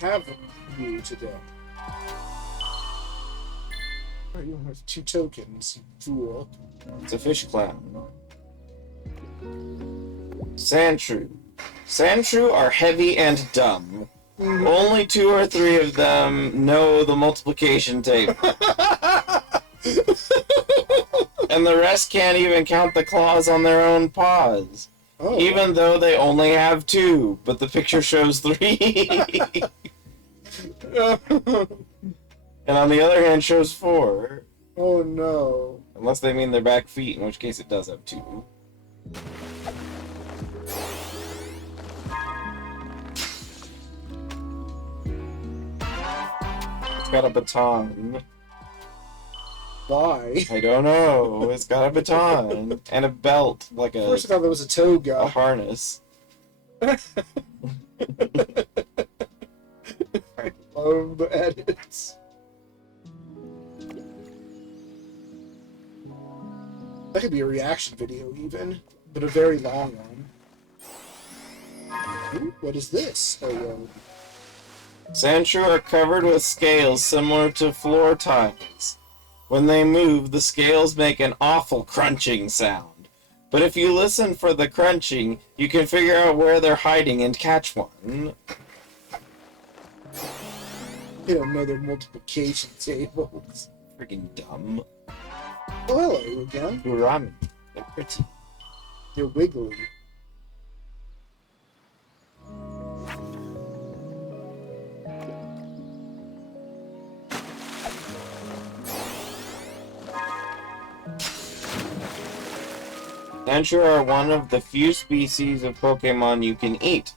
have you today? Oh, you have 2 tokens, you fool. It's a fish clown. Sandshrew. Sandshrew are heavy and dumb. Only 2 or 3 of them know the multiplication table. And the rest can't even count the claws on their own paws. Oh. Even though they only have 2, but the picture shows 3. And on the other hand shows 4. Oh no. Unless they mean their back feet, in which case it does have 2. It's got a baton. Why? I don't know. It's got a baton. And a belt, like a... First I thought there was a toga. A harness. I love the edits. That could be a reaction video even, but a very long one. Ooh, what is this? Oh, Sandshrew are covered with scales similar to floor tiles. When they move, the scales make an awful crunching sound. But if you listen for the crunching, you can figure out where they're hiding and catch one. They don't know their multiplication tables. Freaking dumb. Oh, hello again. Urami. They're pretty. They're wiggly. Sandshrew are one of the few species of Pokemon you can eat.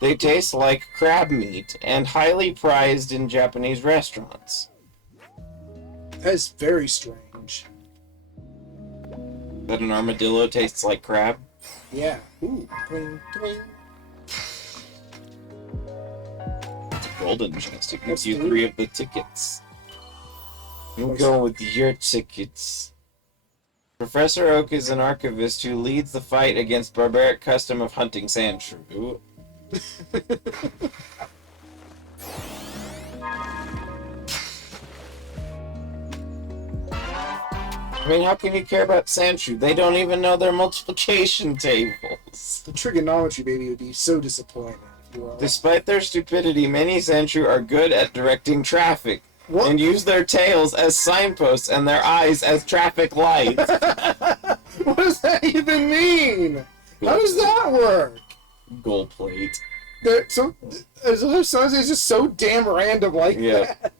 They taste like crab meat and highly prized in Japanese restaurants. That is very strange. That an armadillo tastes like crab? Yeah. Ooh, twing, twing. It's a golden chest. It gives That's you 3 of the tickets. I'm going with your tickets. Professor Oak is an archivist who leads the fight against barbaric custom of hunting Sandshrew. I mean, how can you care about Sandshrew? They don't even know their multiplication tables. The trigonometry baby would be so disappointed if you were. Despite their stupidity, many Sandshrew are good at directing traffic. What? And use their tails as signposts and their eyes as traffic lights. What does that even mean? How does that work? Gold plate. So, it's just so damn random like that.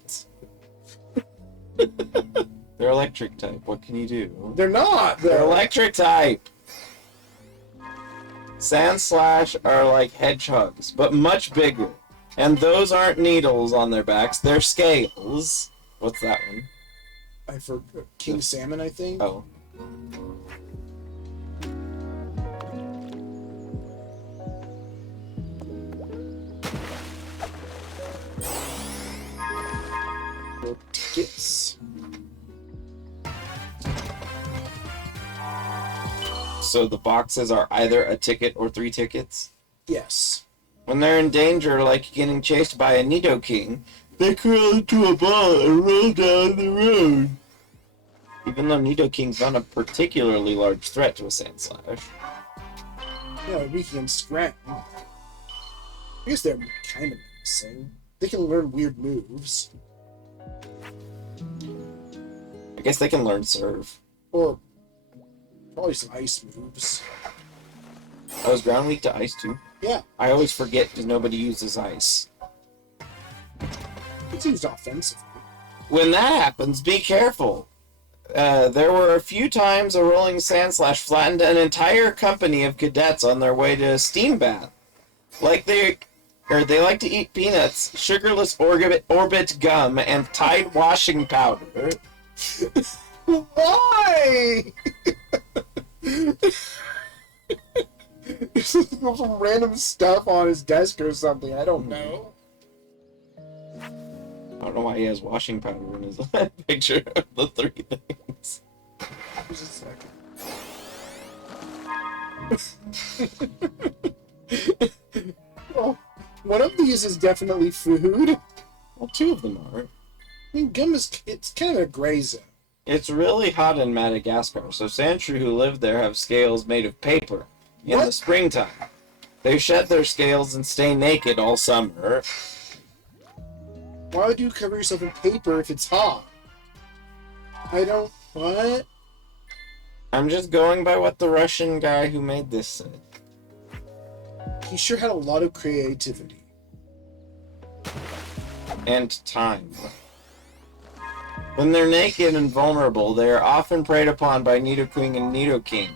They're electric type. What can you do? They're not. They're electric type. Sandslash are like hedgehogs, but much bigger. And those aren't needles on their backs, they're scales. What's that one? I forgot. King Salmon, I think. Oh. Tickets. So the boxes are either a ticket or 3 tickets? Yes. When they're in danger, like getting chased by a Nidoking, they curl into a ball and roll down the road. Even though Nidoking's not a particularly large threat to a Sandslash. Yeah, weak against ground. I guess they're kind of menacing. They can learn weird moves. I guess they can learn Serve. Or probably some ice moves. Oh, is ground weak to ice too? Yeah. I always forget because nobody uses ice. It's used offensively. When that happens, be careful. There were a few times a rolling Sandslash flattened an entire company of cadets on their way to a steam bath. They like to eat peanuts, sugarless orbit gum, and Tide washing powder. Why? Some random stuff on his desk or something. I don't know. I don't know why he has washing powder in his picture of the 3 things. Just a second. Oh, One of these is definitely food. Well, two of them are. I mean, gum is, it's kind of a gray zone. It's really hot in Madagascar, so sand shrew who live there have scales made of paper in the What? springtime. They shed their scales and stay naked all summer. Why would you cover yourself in paper if it's hot? I don't... What? I'm just going by what the Russian guy who made this said. He sure had a lot of creativity. And time. When they're naked and vulnerable, they are often preyed upon by Nidoqueen and Nidoking,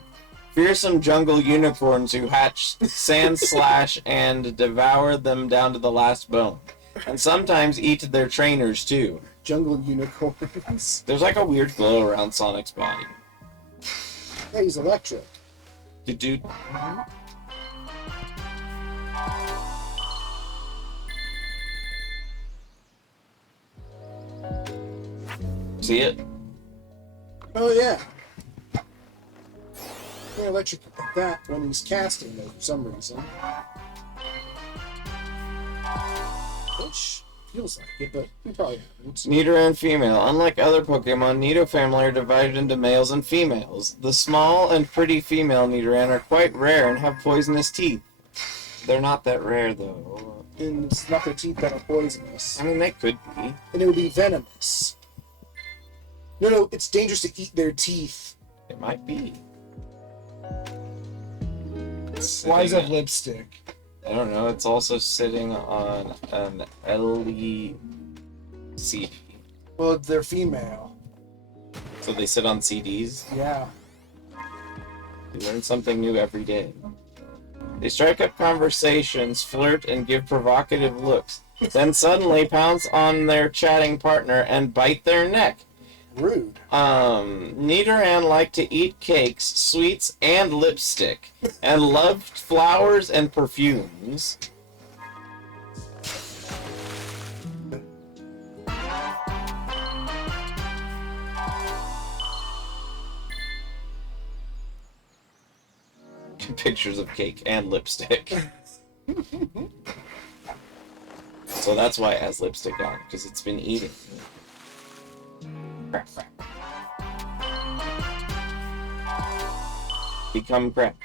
fearsome jungle unicorns who hatch, sand slash, and devour them down to the last bone. And sometimes eat their trainers, too. Jungle unicorns. There's like a weird glow around Sonic's body. Yeah, he's electric. Dude. See it? Oh, yeah. More electric like that when he's casting, though, for some reason. Which feels like it, but we probably haven't. Nidoran female. Unlike other Pokemon, Nido family are divided into males and females. The small and pretty female Nidoran are quite rare and have poisonous teeth. They're not that rare, though. And it's not their teeth that are poisonous. I mean, they could be. And it would be venomous. No, it's dangerous to eat their teeth. It might be. Why is that lipstick? I don't know. It's also sitting on an LCD. Well, they're female. So they sit on CDs. Yeah. You learn something new every day. They strike up conversations, flirt, and give provocative looks. Then suddenly pounce on their chatting partner and bite their neck. Rude. Nidoran like to eat cakes, sweets, and lipstick, and loved flowers and perfumes. Pictures of cake and lipstick. So that's why it has lipstick on, because it's been eating. Become crap.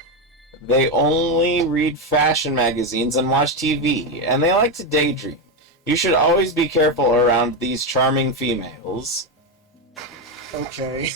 They only read fashion magazines and watch TV, and they like to daydream. You should always be careful around these charming females. Okay.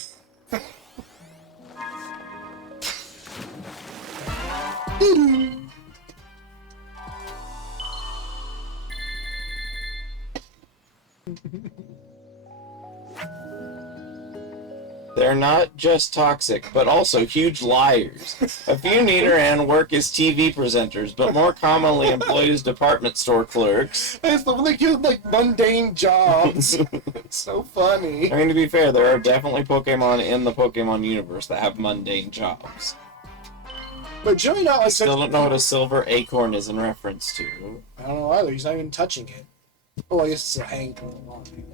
They're not just toxic, but also huge liars. A few Nidoran work as TV presenters, but more commonly employed as department store clerks. It's the one they do like mundane jobs. It's so funny. I mean, to be fair, there are definitely Pokemon in the Pokemon universe that have mundane jobs. But Joey not like Still don't know what a silver acorn is in reference to. I don't know either. He's not even touching it. Oh, I guess it's a hang from the line.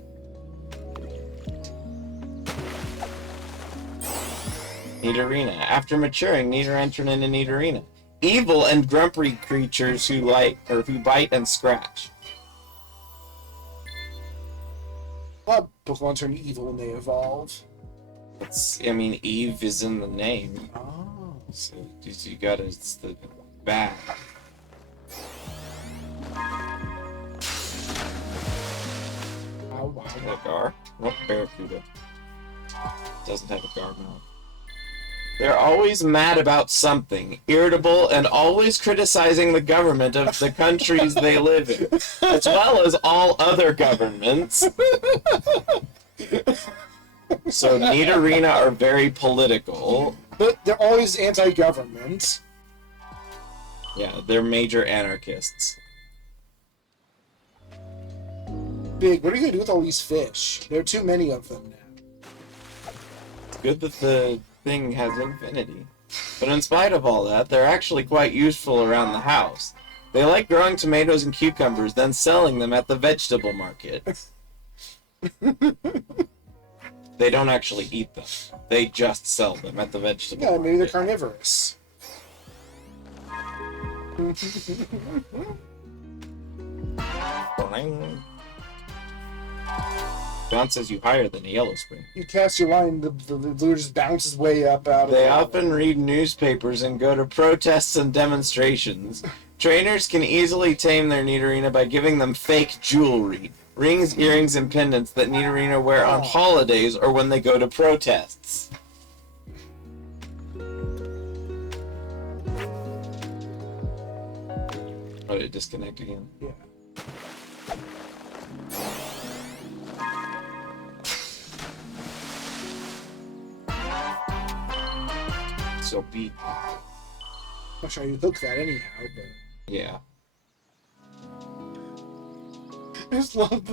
Nidorina. After maturing, Nidoran turn into Nidorina. Evil and grumpy creatures who bite and scratch. A lot of Pokemon turn evil when they evolve. I mean, Eve is in the name. Oh. So you gotta, it's the bad. Ow, wow. Is that a Gar? Nope, Barracuda. Doesn't have a Gar mouth. They're always mad about something, irritable, and always criticizing the government of the countries they live in, as well as all other governments. So Nidorina are very political. But they're always anti-government. Yeah, they're major anarchists. Big, what are you gonna do with all these fish? There are too many of them now. It's good that the thing has infinity. But in spite of all that, they're actually quite useful around the house. They like growing tomatoes and cucumbers, then selling them at the vegetable market. They don't actually eat them. They just sell them at the vegetable Yeah, maybe they're market. carnivorous. Bounces you higher than a yellow spring. You cast your line, the lure just bounces way up out of They the often read newspapers and go to protests and demonstrations. Trainers can easily tame their Nidorina by giving them fake jewelry. Rings, earrings, and pendants that Nidorina wear on holidays or when they go to protests. Oh, did it disconnect again? Yeah. So beat. I'm not sure you hook that anyhow, but Yeah. I just love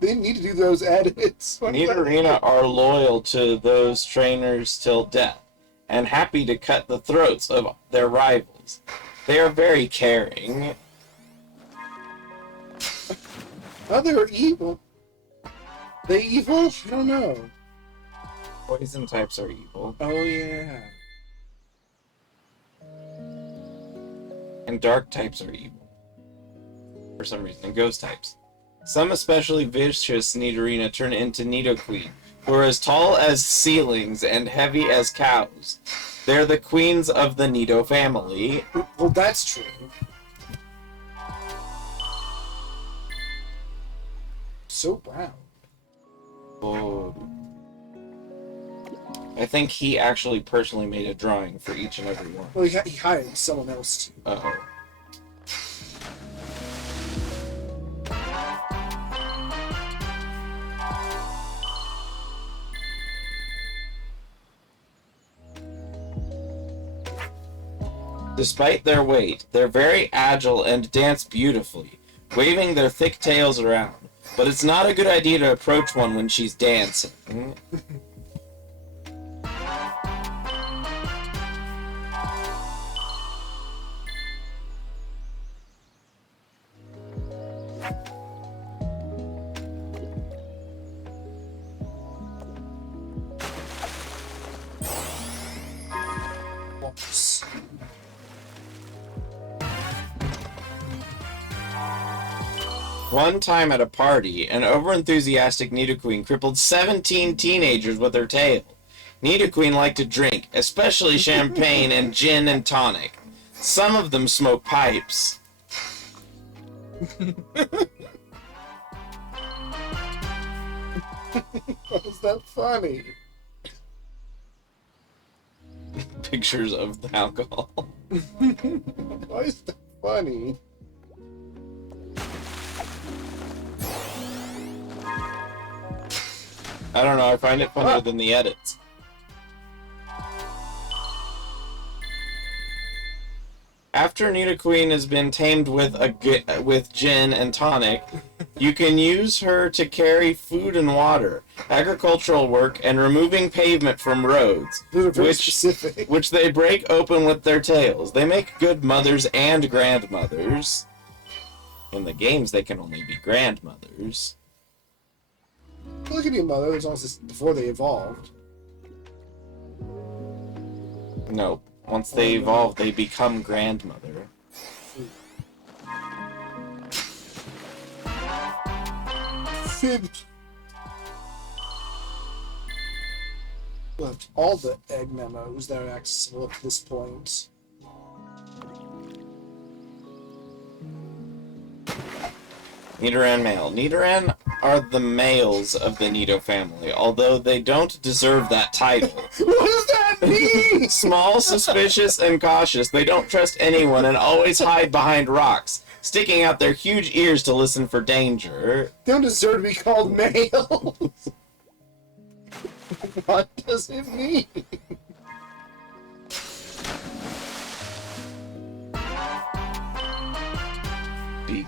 they need to do those edits. Nidorina are loyal to those trainers till death, and happy to cut the throats of their rivals. They are very caring. Oh, they're evil. They evil? I don't know. Poison types are evil. Oh, yeah. And dark types are evil. For some reason. And ghost types. Some especially vicious Nidorina turn into Nidoqueen, who are as tall as ceilings and heavy as cows. They're the queens of the Nido family. Well, that's true. So brown. Oh. I think he actually personally made a drawing for each and every one. Well, he hired someone else to. Uh-oh. Despite their weight, they're very agile and dance beautifully, waving their thick tails around. But it's not a good idea to approach one when she's dancing. Oops. One time at a party, an overenthusiastic Nidoqueen crippled 17 teenagers with her tail. Nidoqueen liked to drink, especially champagne and gin and tonic. Some of them smoke pipes. How's that funny? Pictures of the alcohol. Why is that funny? I don't know, I find it funnier than the edits. After Nidoqueen has been tamed with gin and tonic, you can use her to carry food and water, agricultural work, and removing pavement from roads, Those are very specific. which they break open with their tails. They make good mothers and grandmothers. In the games, they can only be grandmothers. Well, they could be a mother as long as it's before they evolved. No, once they evolve, they become grandmother. Left all the egg memos that are accessible up to this point. Nidoran male. Nidoran are the males of the Nido family, although they don't deserve that title. What does that mean? Small, suspicious, and cautious, they don't trust anyone and always hide behind rocks, sticking out their huge ears to listen for danger. They don't deserve to be called males. What does it mean? Big.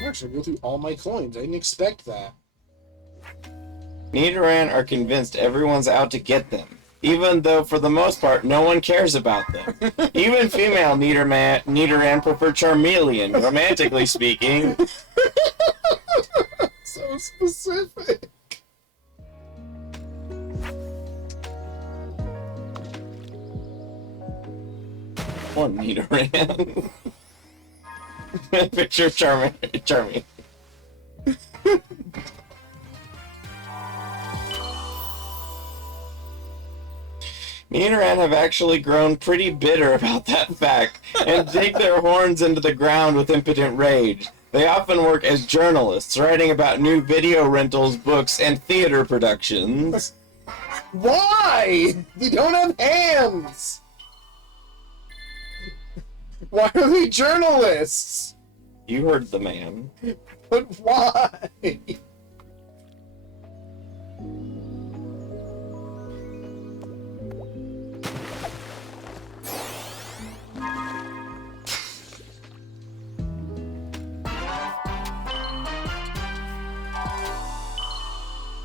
I'm actually gonna go through all my coins. I didn't expect that. Nidoran are convinced everyone's out to get them. even though for the most part no one cares about them. Even female Nidoran prefer Charmeleon, romantically speaking. So specific. One Nidoran. Picture of Charmeleon. Nidoran have actually grown pretty bitter about that fact and dig their horns into the ground with impotent rage. They often work as journalists, writing about new video rentals, books, and theater productions. Why? They don't have hands! Why are they journalists? You heard the man. But why?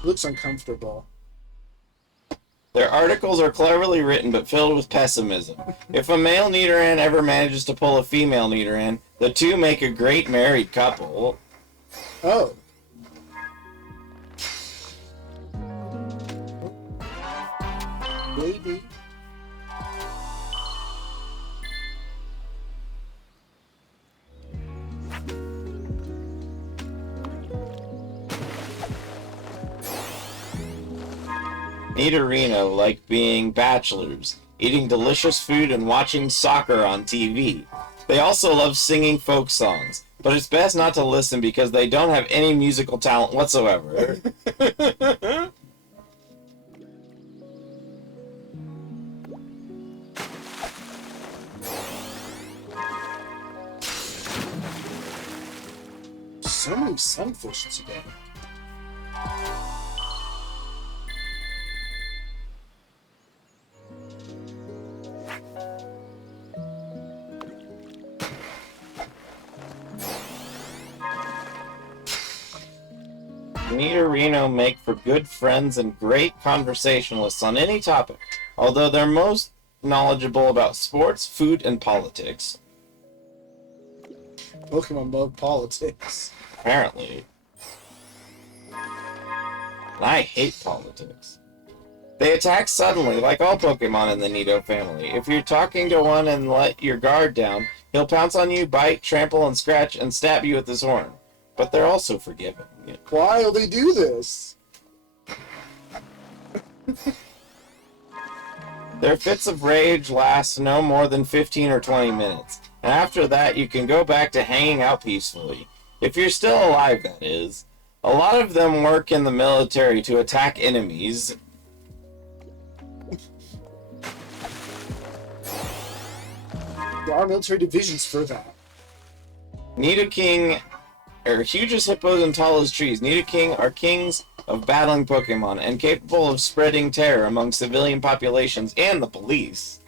Looks uncomfortable. Their articles are cleverly written but filled with pessimism. If a male Nidoran ever manages to pull a female Nidoran, the two make a great married couple. Oh. Baby. Nidorino like being bachelors, eating delicious food and watching soccer on TV. They also love singing folk songs, but it's best not to listen because they don't have any musical talent whatsoever. So many sunfish today. Nidorino make for good friends and great conversationalists on any topic, although they're most knowledgeable about sports, food, and politics. Pokemon love politics. Apparently. And I hate politics. They attack suddenly, like all Pokemon in the Nido family. If you're talking to one and let your guard down, he'll pounce on you, bite, trample, and scratch, and stab you with his horn. But they're also forgiving. Why will they do this? Their fits of rage last no more than 15 or 20 minutes, and after that you can go back to hanging out peacefully. If you're still alive, that is. A lot of them work in the military to attack enemies. There are military divisions for that. Nidoking are huge as hippos and tall as trees. Nidoking are kings of battling Pokemon and capable of spreading terror among civilian populations and the police.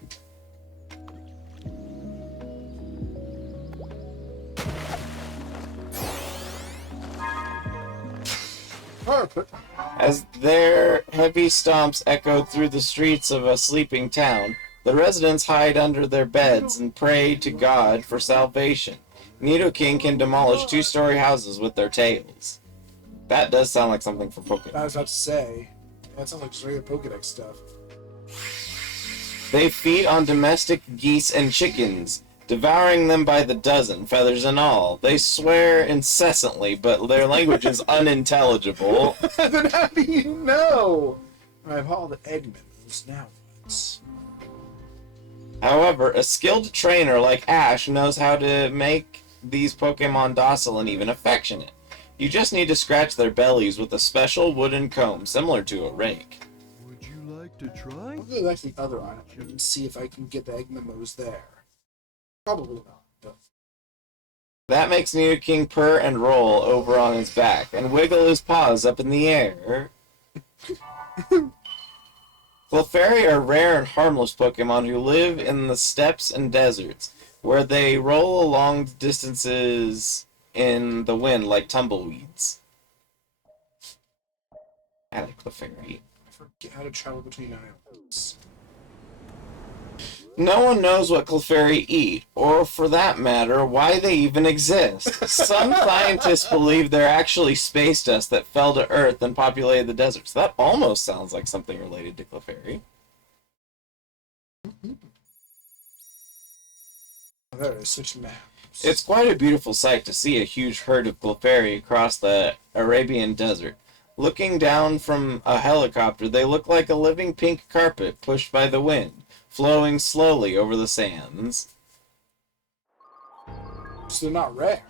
As their heavy stomps echo through the streets of a sleeping town, the residents hide under their beds and pray to God for salvation. Nidoking can demolish two-story houses with their tails. That does sound like something from Pokemon. I was about to say. That sounds like just regular Pokedex stuff. They feed on domestic geese and chickens, devouring them by the dozen, feathers and all. They swear incessantly, but their language is unintelligible. Then how do you know? I've all the egg memos. Now what? However, a skilled trainer like Ash knows how to make these Pokemon docile and even affectionate. You just need to scratch their bellies with a special wooden comb, similar to a rake. Would you like to try? I'll go back to the other island and see if I can get the egg memos there. Probably not, but... That makes Nidoking purr and roll over on his back, and wiggle his paws up in the air. Clefairy are rare and harmless Pokemon who live in the steppes and deserts, where they roll along distances in the wind like tumbleweeds. I like Clefairy. forget how to travel between islands. No one knows what Clefairy eat, or for that matter, why they even exist. Some scientists believe they're actually space dust that fell to Earth and populated the deserts. That almost sounds like something related to Clefairy. There is such maps. It's quite a beautiful sight to see a huge herd of Clefairy across the Arabian desert. Looking down from a helicopter, they look like a living pink carpet pushed by the wind, flowing slowly over the sands. So they're not rare.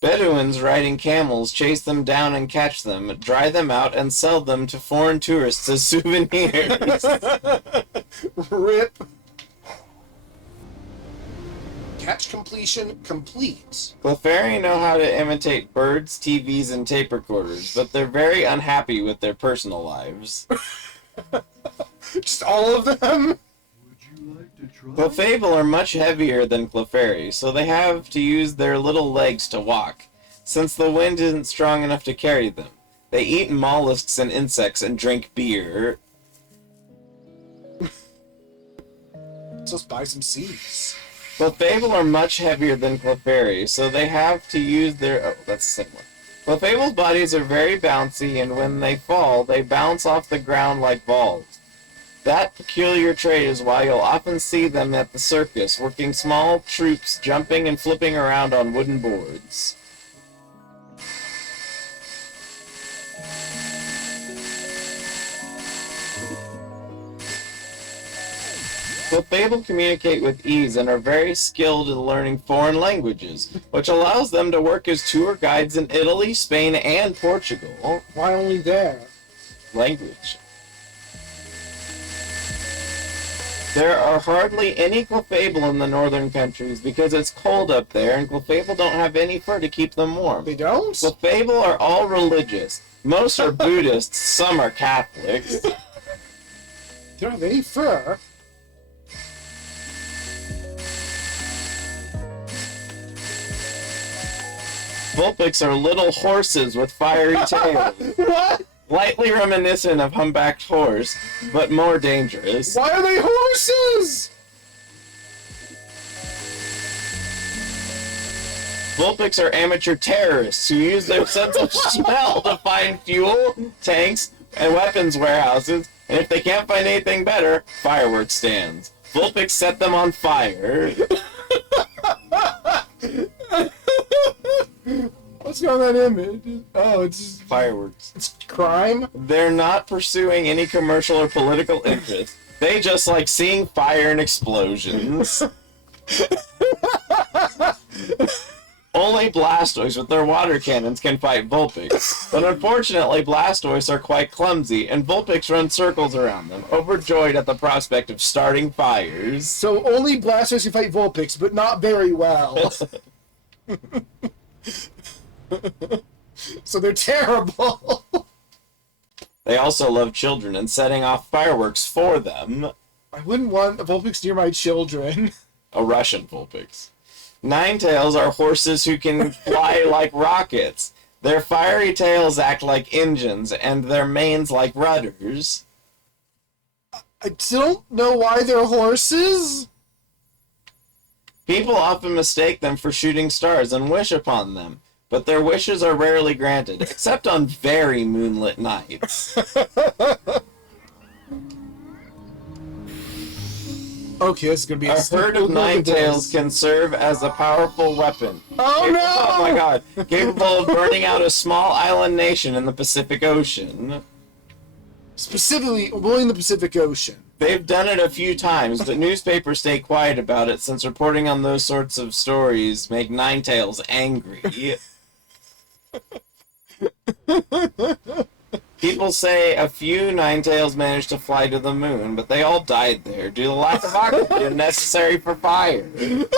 Bedouins riding camels chase them down and catch them, dry them out, and sell them to foreign tourists as souvenirs. Rip. Catch completion complete. Clefairy know how to imitate birds, TVs, and tape recorders, but they're very unhappy with their personal lives. Just all of them? Would you like to try? Clefable are much heavier than Clefairy, so they have to use their little legs to walk, since the wind isn't strong enough to carry them. They eat mollusks and insects and drink beer. So let's buy some seeds. Clefable are much heavier than Clefairy, so they have to use their... Oh, that's the same one. Clefable's bodies are very bouncy, and when they fall, they bounce off the ground like balls. That peculiar trait is why you'll often see them at the circus, working small troops, jumping and flipping around on wooden boards. Clefable communicate with ease and are very skilled in learning foreign languages, which allows them to work as tour guides in Italy, Spain, and Portugal. Why only there? Language. There are hardly any Clefable in the northern countries because it's cold up there and Clefable don't have any fur to keep them warm. They don't? Clefable are all religious. Most are Buddhists, some are Catholics. They don't have any fur. Vulpix are little horses with fiery tails. What? Lightly reminiscent of humpbacked horse, but more dangerous. Why are they horses? Vulpix are amateur terrorists who use their sense of smell to find fuel, tanks, and weapons warehouses, and if they can't find anything better, fireworks stands. Vulpix set them on fire. What's going on that image? Oh, it's just, Fireworks. it's crime? They're not pursuing any commercial or political interest. They just like seeing fire and explosions. Only Blastoise with their water cannons can fight Vulpix, but unfortunately Blastoise are quite clumsy, and Vulpix run circles around them, overjoyed at the prospect of starting fires. So only Blasters can fight Vulpix, but not very well. So they're terrible. They also love children and setting off fireworks for them. I wouldn't want a Vulpix near my children. A Russian Vulpix. Ninetails are horses who can fly like rockets. Their fiery tails act like engines, and their manes like rudders. I don't know why they're horses. People often mistake them for shooting stars and wish upon them, but their wishes are rarely granted, except on very moonlit nights. Okay, this is gonna be A herd of ninetails can serve as a powerful weapon. Oh no! Oh my god! Capable of burning out a small island nation in the Pacific Ocean. Specifically, only in the Pacific Ocean. They've done it a few times, but newspapers stay quiet about it since reporting on those sorts of stories make ninetails angry. People say a few ninetails managed to fly to the moon, but they all died there due to the lack of oxygen necessary for fire. Wait,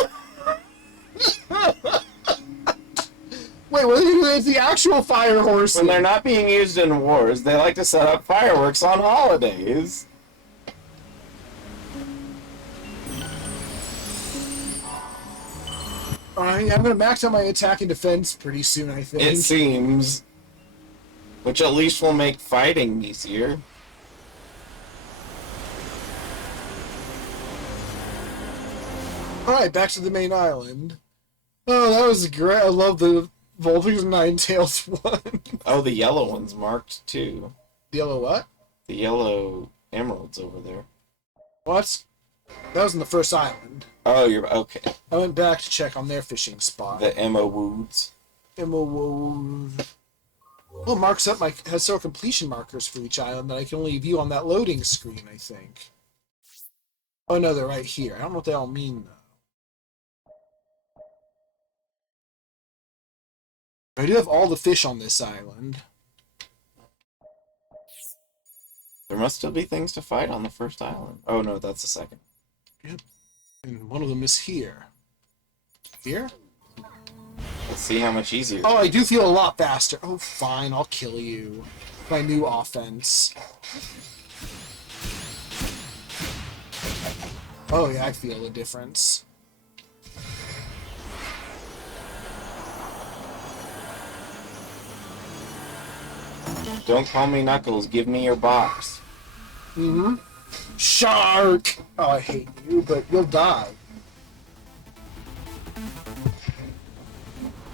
what are they doing? It's the actual fire horse. When they're not being used in wars, they like to set up fireworks on holidays. I'm gonna max out my attack and defense pretty soon, I think. It seems. Which at least will make fighting easier. Alright, back to the main island. Oh, that was great. I love the Vulpix Ninetales one. Oh, the yellow one's marked too. The yellow what? The yellow emeralds over there. What? That was in the first island. Oh, you're okay. I went back to check on their fishing spot. The Emma Woods. Well, marks up my has several completion markers for each island that I can only view on that loading screen, I think. Oh no, they're right here. I don't know what they all mean though. I do have all the fish on this island. There must still be things to fight on the first island. Oh no, that's the second. Yep. And one of them is here. Here? Let's see how much easier. Oh, I do feel a lot faster. Oh, fine, I'll kill you. My new offense. Oh yeah, I feel the difference. Don't call me Knuckles. Give me your box. Mm-hmm. Shark! Oh, I hate you, but you'll die.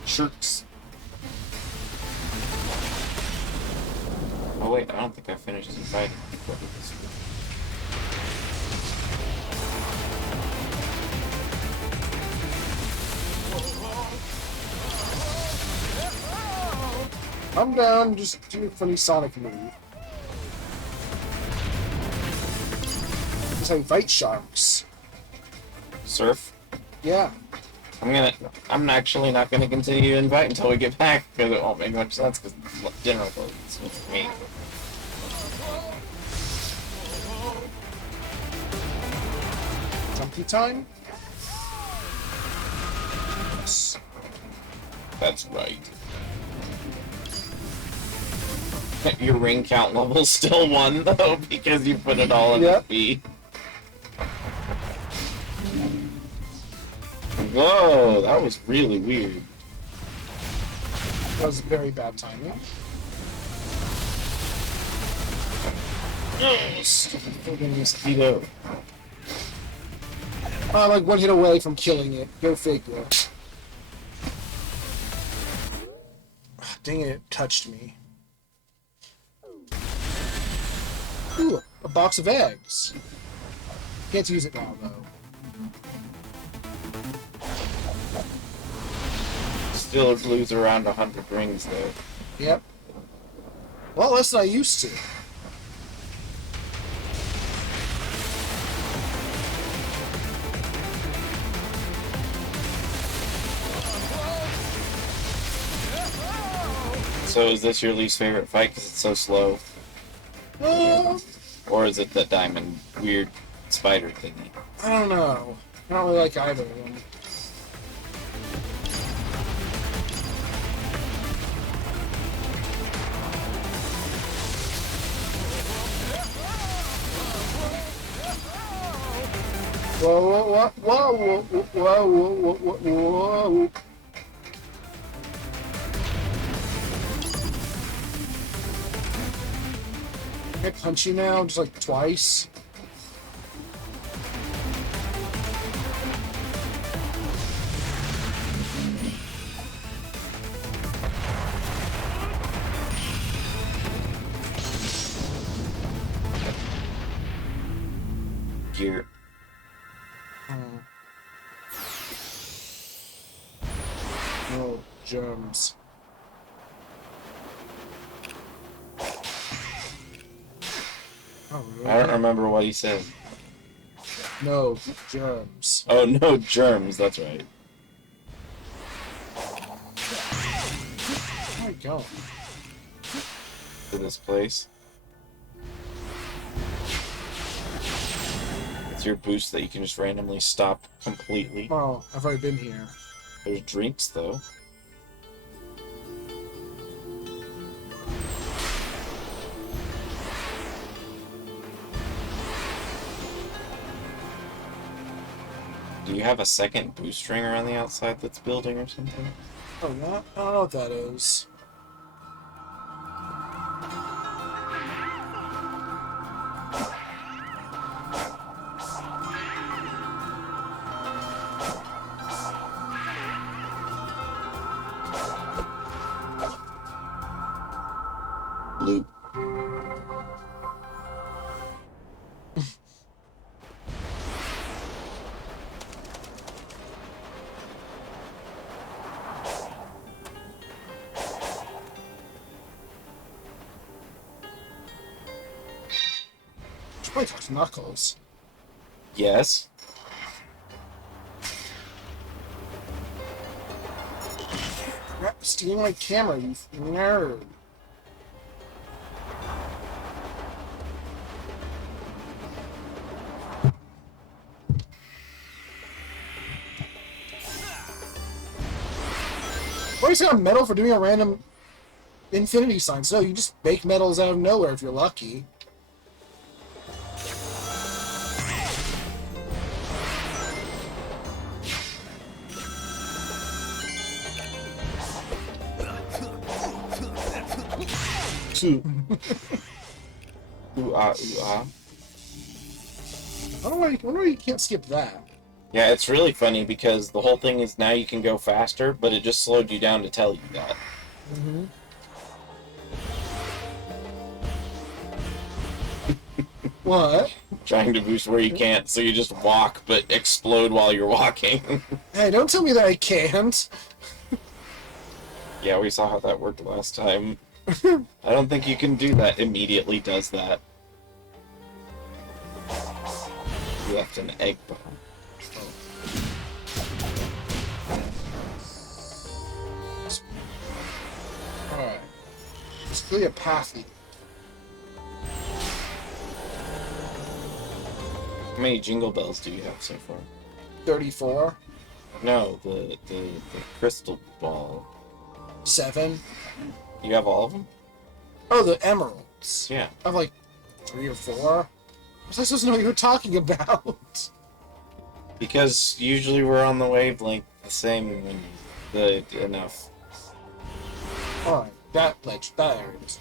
Sharks. Oh wait, I don't think I finished fighting. I'm down, just do a funny Sonic move. That's how you fight sharks. Surf? Yeah. I'm actually not gonna continue to invite until we get back, because it won't make much sense, because dinner will with me. Jumpy time? That's right. Your ring count level's still 1, though, because you put it all in the B. Whoa, that was really weird. That was very bad timing. Stupid fucking mosquito. I'm like one hit away from killing it. Go figure. Dang it, it touched me. Ooh, a box of eggs. Can't use it now, though. Still lose around 100 rings, though. Yep. Well, less than I used to. So is this your least favorite fight because it's so slow? Or is it the diamond weird spider thingy? I don't know. I don't really like either of them. Whoa, whoa, whoa, whoa, whoa, whoa, whoa, whoa, whoa. Can I punch you now? Just like twice? Gear. Oh, germs. Oh, really? I don't remember what he said. No, germs. Oh, no germs, that's right. Where are you going? To this place. It's your boost that you can just randomly stop completely. Oh, I've already been here. There's drinks, though. Do you have a second boost ring around the outside that's building or something? Oh, what? I don't know what that is. Loop. Should probably talk to Knuckles. Yes. Crap, stealing my camera, you nerd. Why is got a medal for doing a random infinity sign? So you just bake medals out of nowhere if you're lucky. Ooh ah, ooh ah. I wonder why you can't skip that. Yeah, it's really funny because the whole thing is now you can go faster, but it just slowed you down to tell you that. Mm-hmm. What? Trying to boost where you can't, so you just walk, but explode while you're walking. Hey, don't tell me that I can't. Yeah, we saw how that worked last time. I don't think you can do that. Immediately does that. You left an egg behind. Alright. It's clearly a pathy. How many jingle bells do you have so far? 34. No, the crystal ball. 7. You have all of them? Oh, the emeralds. Yeah. I have like 3 or 4. Was I supposed to know what you were talking about? Because usually we're on the wavelength the same when enough. Alright, that area is.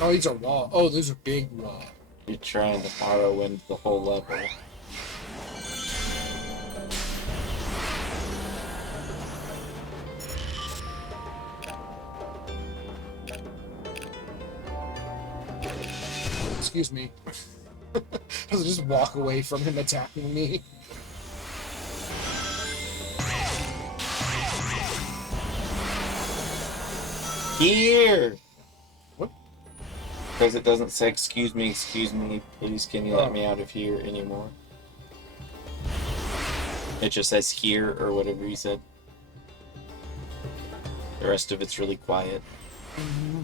Oh, these are wall. Oh, those are big wall. You're trying to auto win the whole level. Excuse me. Does it just walk away from him attacking me? Here! What? Because it doesn't say, excuse me, please can you let Oh. me out of here anymore? It just says here, or whatever you said. The rest of it's really quiet. Mm-hmm.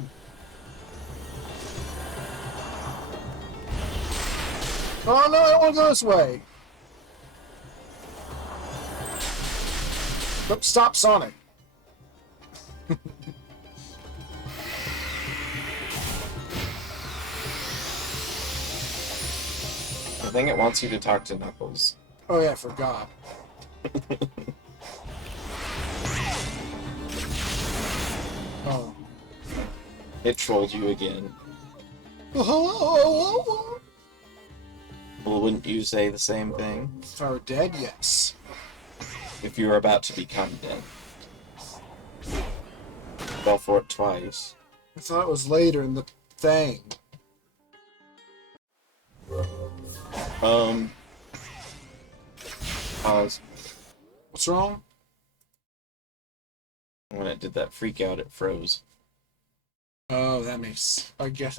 Oh no, I don't want to go this way! Nope, stop, Sonic. I think it wants you to talk to Knuckles. Oh yeah, I forgot. Oh. It trolled you again. If Well, wouldn't you say the same thing? I were dead, yes. If you were about to become dead. Fell for it twice. I thought it was later in the thing. Pause. What's wrong? When it did that freak out, it froze. Oh, that makes... I guess...